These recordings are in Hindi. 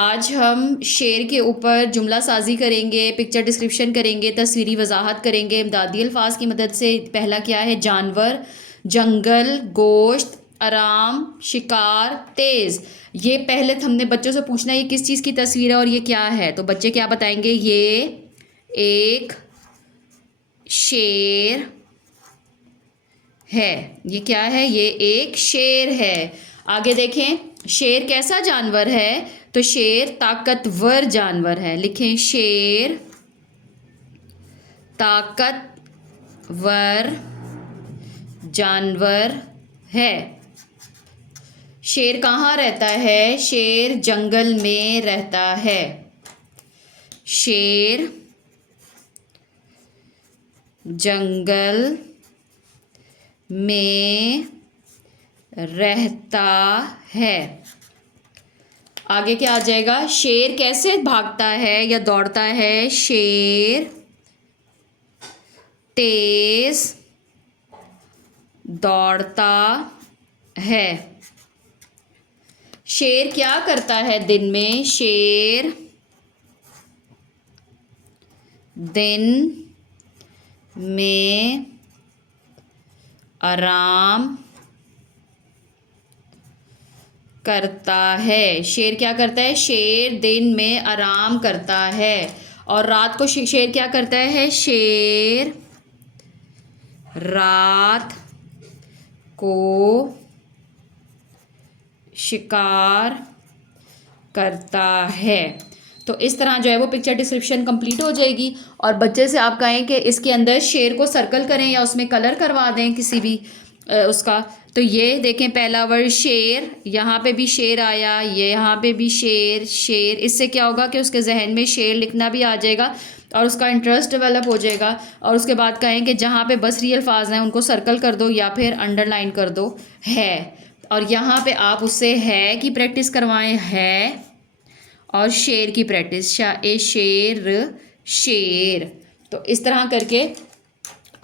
आज हम शेर के ऊपर जुमला साजी करेंगे, पिक्चर डिस्क्रिप्शन करेंगे, तस्वीरी वजाहत करेंगे इमदादी अल्फाज की मदद से। पहला क्या है? जानवर, जंगल, गोश्त, आराम, शिकार, तेज़। ये पहले हमने बच्चों से पूछना है ये किस चीज़ की तस्वीर है और ये क्या है। तो बच्चे क्या बताएंगे? ये एक शेर है। ये क्या है? ये एक शेर है। आगे देखें, शेर कैसा जानवर है? तो शेर ताकतवर जानवर है। लिखें, शेर ताकतवर जानवर है। शेर कहाँ रहता है? शेर जंगल में रहता है। शेर जंगल में रहता है। आगे क्या आ जाएगा? शेर कैसे भागता है या दौड़ता है? शेर तेज दौड़ता है। शेर क्या करता है दिन में? शेर दिन में आराम करता है। शेर क्या करता है? शेर दिन में आराम करता है। और रात को शेर क्या करता है? शेर रात को शिकार करता है। तो इस तरह जो है वो पिक्चर डिस्क्रिप्शन कंप्लीट हो जाएगी। और बच्चे से आप कहें कि इसके अंदर शेर को सर्कल करें या उसमें कलर करवा दें किसी भी उसका। तो ये देखें, पहला वर्ड शेर, यहाँ पे भी शेर आया, ये यहाँ पे भी शेर। शेर, इससे क्या होगा कि उसके जहन में शेर लिखना भी आ जाएगा और उसका इंटरेस्ट डेवलप हो जाएगा। और उसके बाद कहें कि जहाँ पे बसरी अल्फाज हैं उनको सर्कल कर दो या फिर अंडरलाइन कर दो, है। और यहाँ पे आप उससे है की प्रैक्टिस करवाएं, है, और शेर की प्रैक्टिस, शेर शेर। तो इस तरह करके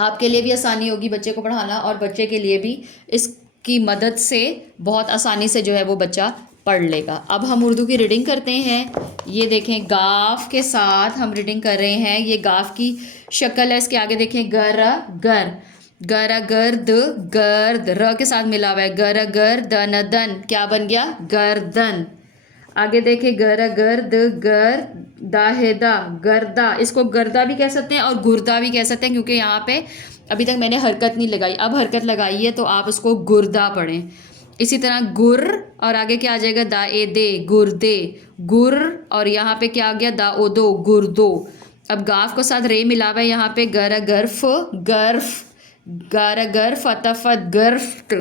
आपके लिए भी आसानी होगी बच्चे को पढ़ाना, और बच्चे के लिए भी इसकी मदद से बहुत आसानी से जो है वो बच्चा पढ़ लेगा। अब हम उर्दू की रीडिंग करते हैं। ये देखें, गाफ के साथ हम रीडिंग कर रहे हैं। ये गाफ की शक्ल है। इसके आगे देखें, गर गर, गर गर्द गर्द, र के साथ मिला हुआ है। गर गर दन दन, क्या बन गया? गर्दन। आगे देखें, गर गर्द गर दाहेदा, गर्दा। इसको गर्दा भी कह सकते हैं और गुर्दा भी कह सकते हैं, क्योंकि यहाँ पे अभी तक मैंने हरकत नहीं लगाई। अब हरकत लगाई है तो आप उसको गुर्दा पढ़ें। इसी तरह गुर, और आगे क्या आ जाएगा? दा ए दे, गुर्दे, गुर। और यहाँ पे क्या आ गया? दा ओ दो, गुर्दो। अब गाफ को साथ रे मिला हुआ है यहाँ पे। गर गर्फ गर्फ, गर गर्फ फतफत, गर्फ्ट।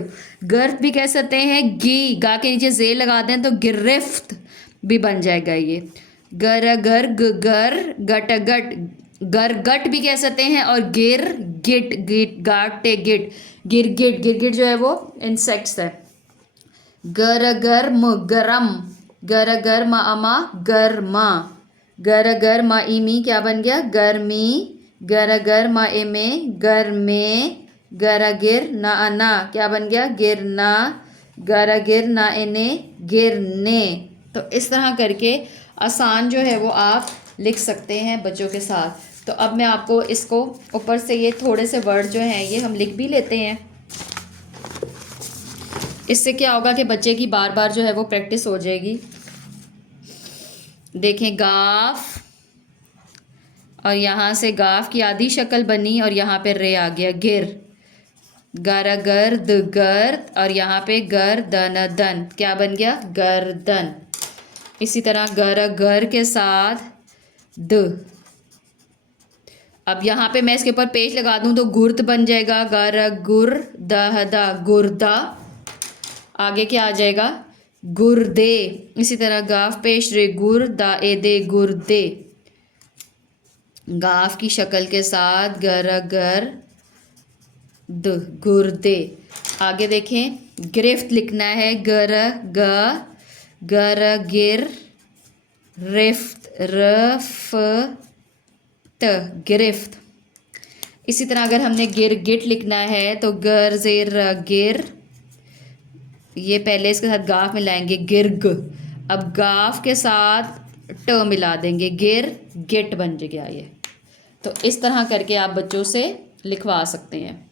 गर्फ भी कह सकते हैं। गी, गा के नीचे जे लगा दें तो गिरफ्त भी बन जाएगा ये। गर गर गर गट गट, गर गट भी कह सकते हैं। और गिर गिट गिट, गाटे गिट, गिर गिट। गिर गिट जो है वो इंसेक्ट्स है। गर गर्म गरम, गर गर्म अमा गर्मा, गर गर्म इमी, क्या बन गया? गर्मी। गर गर्म एमे गर्मे, गर गिर ना अना, क्या बन गया? गिरना। गर गिर ना इने गिरने। तो इस तरह करके आसान जो है वो आप लिख सकते हैं बच्चों के साथ। तो अब मैं आपको इसको ऊपर से ये थोड़े से वर्ड जो हैं ये हम लिख भी लेते हैं। इससे क्या होगा कि बच्चे की बार बार जो है वो प्रैक्टिस हो जाएगी। देखें, गाफ, और यहाँ से गाफ की आधी शक्ल बनी और यहाँ पे रे आ गया, गिर। गर गर्द गर्द, और यहाँ पे गर दन दन, क्या बन गया? गर्दन। इसी तरह गर गर के साथ द। अब यहाँ पे मैं इसके ऊपर पेच लगा दूँ तो गुर्द बन जाएगा। गर गुर दह दा, गुर्दा। आगे क्या आ जाएगा? गुर्दे। इसी तरह गाफ पेश रे, गुर दा ए दे, गुर्दे। गाफ की शक्ल के साथ गर गर द, गुर्दे। आगे देखें, गिरफ्त लिखना है। गर ग, गर गिर रिफ्त, रफ त, गिरफ्त। इसी तरह अगर हमने गिर गिट लिखना है तो गर जेर गिर, ये पहले इसके साथ गाफ मिलाएंगे, गिर्ग। अब गाफ के साथ ट मिला देंगे, गिर गिट बन गया ये। तो इस तरह करके आप बच्चों से लिखवा सकते हैं।